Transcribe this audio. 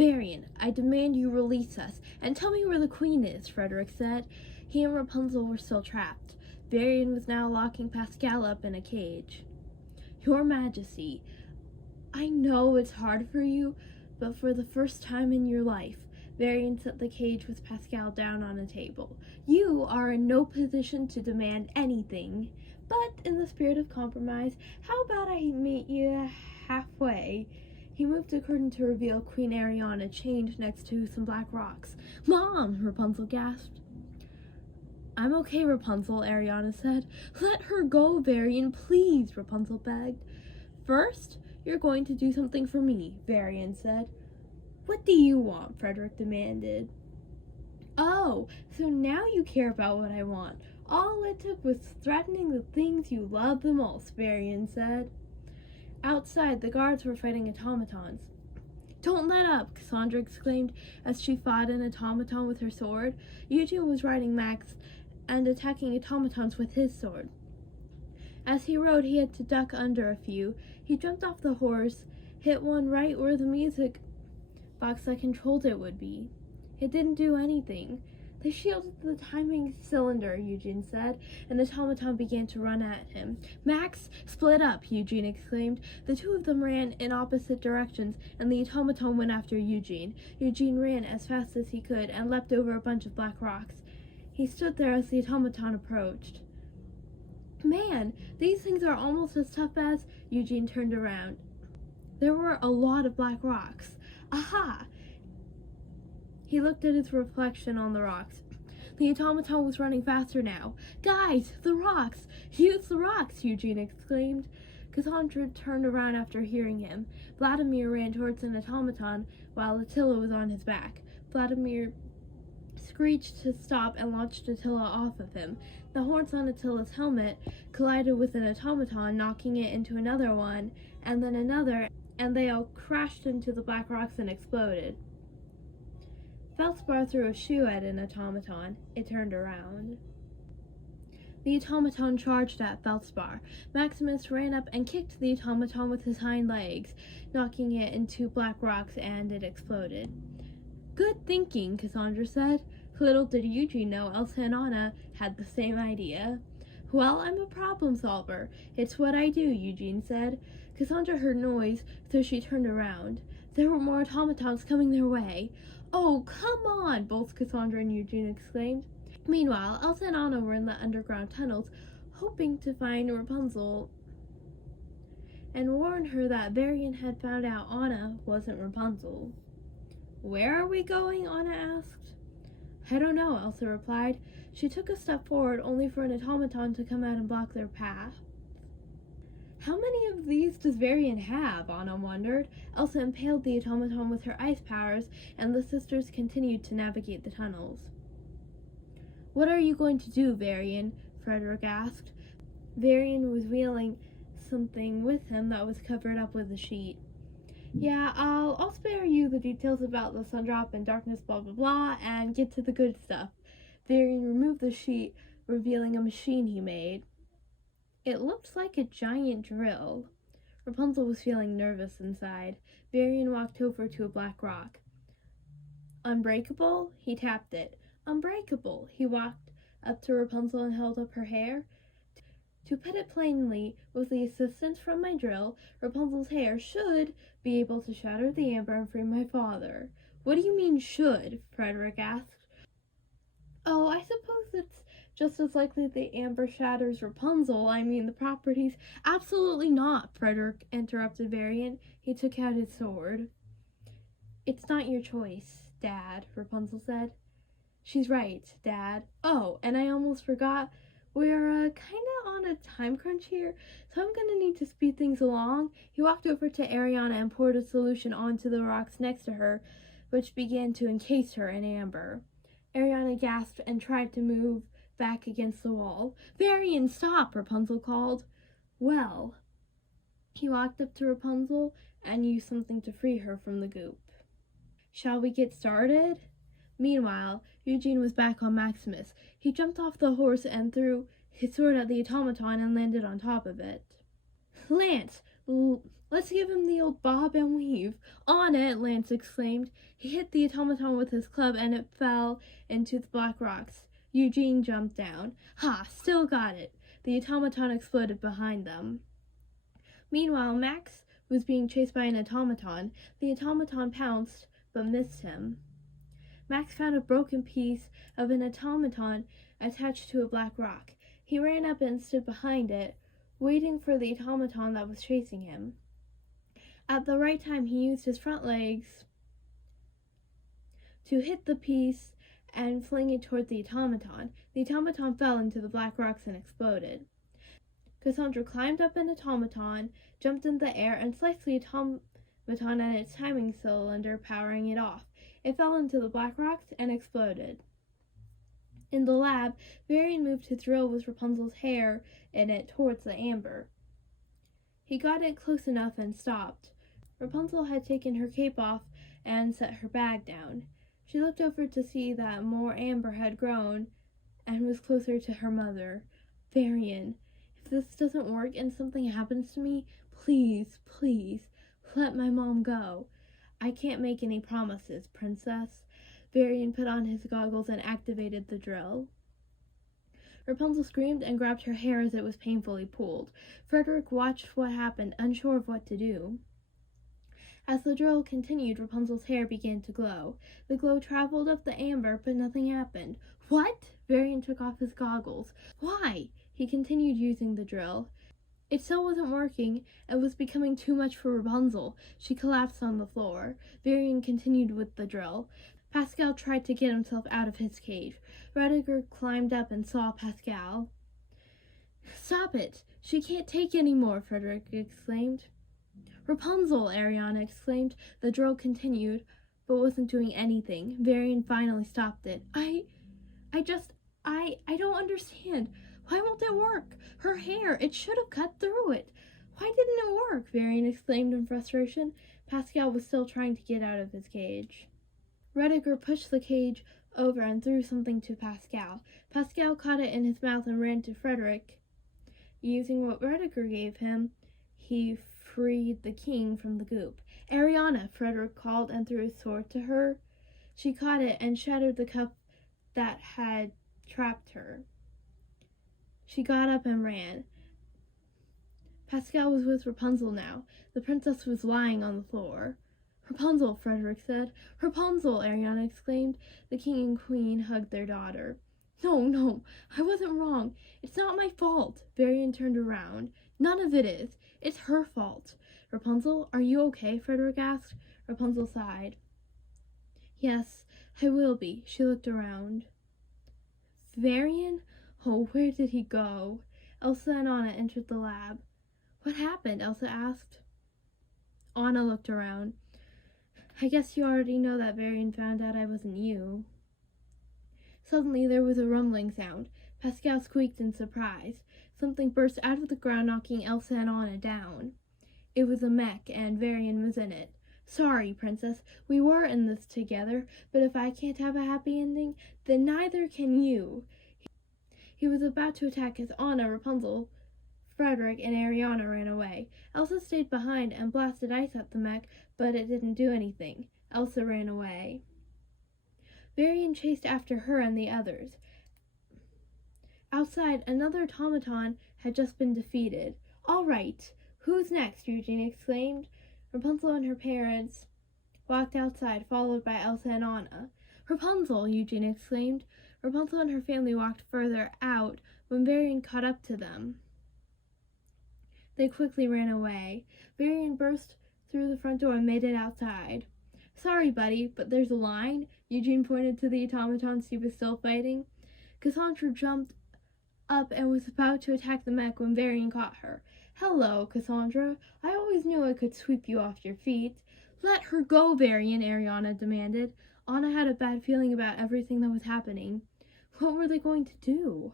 Varian, I demand you release us, and tell me where the queen is, Frederick said. He and Rapunzel were still trapped. Varian was now locking Pascal up in a cage. Your Majesty, I know it's hard for you, but for the first time in your life, Varian set the cage with Pascal down on a table. You are in no position to demand anything, but in the spirit of compromise, how about I meet you halfway? He moved a curtain to reveal Queen Ariana chained next to some black rocks. Mom! Rapunzel gasped. I'm okay, Rapunzel, Ariana said. Let her go, Varian, please, Rapunzel begged. First, you're going to do something for me, Varian said. What do you want? Frederick demanded. Oh, so now you care about what I want. All it took was threatening the things you love the most, Varian said. Outside, the guards were fighting automatons. Don't let up, Cassandra exclaimed as she fought an automaton with her sword. Eugene was riding Max and attacking automatons with his sword. As he rode, he had to duck under a few. He jumped off the horse, hit one right where the music box that controlled it would be. It didn't do anything. They shielded the timing cylinder, Eugene said, and the automaton began to run at him. Max, split up, Eugene exclaimed. The two of them ran in opposite directions, and the automaton went after Eugene. Eugene ran as fast as he could and leapt over a bunch of black rocks. He stood there as the automaton approached. Man, these things are almost as tough as... Eugene turned around. There were a lot of black rocks. Aha! He looked at his reflection on the rocks. The automaton was running faster now. Guys, the rocks! Use the rocks! Eugene exclaimed. Cassandra turned around after hearing him. Vladimir ran towards an automaton while Attila was on his back. Vladimir screeched to stop and launched Attila off of him. The horns on Attila's helmet collided with an automaton, knocking it into another one, and then another, and they all crashed into the black rocks and exploded. Feldspar threw a shoe at an automaton. It turned around. The automaton charged at Feldspar. Maximus ran up and kicked the automaton with his hind legs, knocking it into black rocks, and it exploded. Good thinking, Cassandra said. Little did Eugene know Elsa and Anna had the same idea. Well, I'm a problem solver. It's what I do, Eugene said. Cassandra heard noise, so she turned around. There were more automatons coming their way. Oh, come on, both Cassandra and Eugene exclaimed. Meanwhile, Elsa and Anna were in the underground tunnels, hoping to find Rapunzel and warn her that Varian had found out Anna wasn't Rapunzel. Where are we going? Anna asked. I don't know, Elsa replied. She took a step forward, only for an automaton to come out and block their path. How many of these does Varian have? Anna wondered. Elsa impaled the automaton with her ice powers, and the sisters continued to navigate the tunnels. What are you going to do, Varian? Frederick asked. Varian was wheeling something with him that was covered up with a sheet. Yeah, I'll spare you the details about the Sundrop and darkness, blah blah blah, and get to the good stuff. Varian removed the sheet, revealing a machine he made. It looked like a giant drill. Rapunzel was feeling nervous inside. Varian walked over to a black rock. Unbreakable? He tapped it. Unbreakable. He walked up to Rapunzel and held up her hair. To put it plainly, with the assistance from my drill, Rapunzel's hair should be able to shatter the amber and free my father. What do you mean, should? Frederick asked. Oh, I suppose it's just as likely the amber shatters Rapunzel. I mean, the properties. Absolutely not, Frederick interrupted Varian. He took out his sword. It's not your choice, Dad, Rapunzel said. She's right, Dad. Oh, and I almost forgot. We're kinda on a time crunch here, so I'm gonna need to speed things along. He walked over to Ariana and poured a solution onto the rocks next to her, which began to encase her in amber. Ariana gasped and tried to move back against the wall. Varian, stop, Rapunzel called. Well, he walked up to Rapunzel and used something to free her from the goop. Shall we get started? Meanwhile, Eugene was back on Maximus. He jumped off the horse and threw his sword at the automaton and landed on top of it. Lance, Let's give him the old bob and weave. On it, Lance exclaimed. He hit the automaton with his club and it fell into the black rocks. Eugene jumped down. Ha! Still got it. The automaton exploded behind them. Meanwhile, Max was being chased by an automaton. The automaton pounced, but missed him. Max found a broken piece of an automaton attached to a black rock. He ran up and stood behind it, waiting for the automaton that was chasing him. At the right time, he used his front legs to hit the piece and fling it toward the automaton. The automaton fell into the black rocks and exploded. Cassandra climbed up an automaton, jumped in the air, and sliced the automaton and its timing cylinder, powering it off. It fell into the black rocks and exploded. In the lab, Varian moved his drill with Rapunzel's hair in it towards the amber. He got it close enough and stopped. Rapunzel had taken her cape off and set her bag down. She looked over to see that more amber had grown and was closer to her mother. Varian, if this doesn't work and something happens to me, please, please, let my mom go. I can't make any promises, Princess. Varian put on his goggles and activated the drill. Rapunzel screamed and grabbed her hair as it was painfully pulled. Frederick watched what happened, unsure of what to do. As the drill continued, Rapunzel's hair began to glow. The glow traveled up the amber, but nothing happened. What? Varian took off his goggles. Why? He continued using the drill. It still wasn't working and was becoming too much for Rapunzel. She collapsed on the floor. Varian continued with the drill. Pascal tried to get himself out of his cage. Rediger climbed up and saw Pascal. Stop it! She can't take any more, Frederick exclaimed. Rapunzel, Ariana exclaimed. The drill continued, but wasn't doing anything. Varian finally stopped it. I don't understand. Why won't it work? Her hair, it should have cut through it. Why didn't it work? Varian exclaimed in frustration. Pascal was still trying to get out of his cage. Rediger pushed the cage over and threw something to Pascal. Pascal caught it in his mouth and ran to Frederick. Using what Rediger gave him, he freed the king from the goop. Ariana, Frederick called and threw his sword to her. She caught it and shattered the cup that had trapped her. She got up and ran. Pascal was with Rapunzel now. The princess was lying on the floor. Rapunzel, Frederick said. Rapunzel, Ariana exclaimed. The king and queen hugged their daughter. No, I wasn't wrong. It's not my fault. Varian turned around. None of it is. It's her fault. Rapunzel, are you okay? Frederick asked. Rapunzel sighed. Yes, I will be. She looked around. Varian? Oh, where did he go? Elsa and Anna entered the lab. What happened? Elsa asked. Anna looked around. I guess you already know that Varian found out I wasn't you. Suddenly there was a rumbling sound. Pascal squeaked in surprise. Something burst out of the ground, knocking Elsa and Anna down. It was a mech, and Varian was in it. Sorry, Princess, we were in this together, but if I can't have a happy ending, then neither can you. He was about to attack as Anna, Rapunzel, Frederick, and Ariana ran away. Elsa stayed behind and blasted ice at the mech, but it didn't do anything. Elsa ran away. Varian chased after her and the others. Outside, another automaton had just been defeated. All right, who's next? Eugene exclaimed. Rapunzel and her parents walked outside, followed by Elsa and Anna. Rapunzel, Eugene exclaimed. Rapunzel and her family walked further out when Varian caught up to them. They quickly ran away. Varian burst through the front door and made it outside. Sorry, buddy, but there's a line. Eugene pointed to the automatons he was still fighting. Cassandra jumped up and was about to attack the mech when Varian caught her. Hello, Cassandra. I always knew I could sweep you off your feet. Let her go, Varian, Ariana demanded. Anna had a bad feeling about everything that was happening. What were they going to do?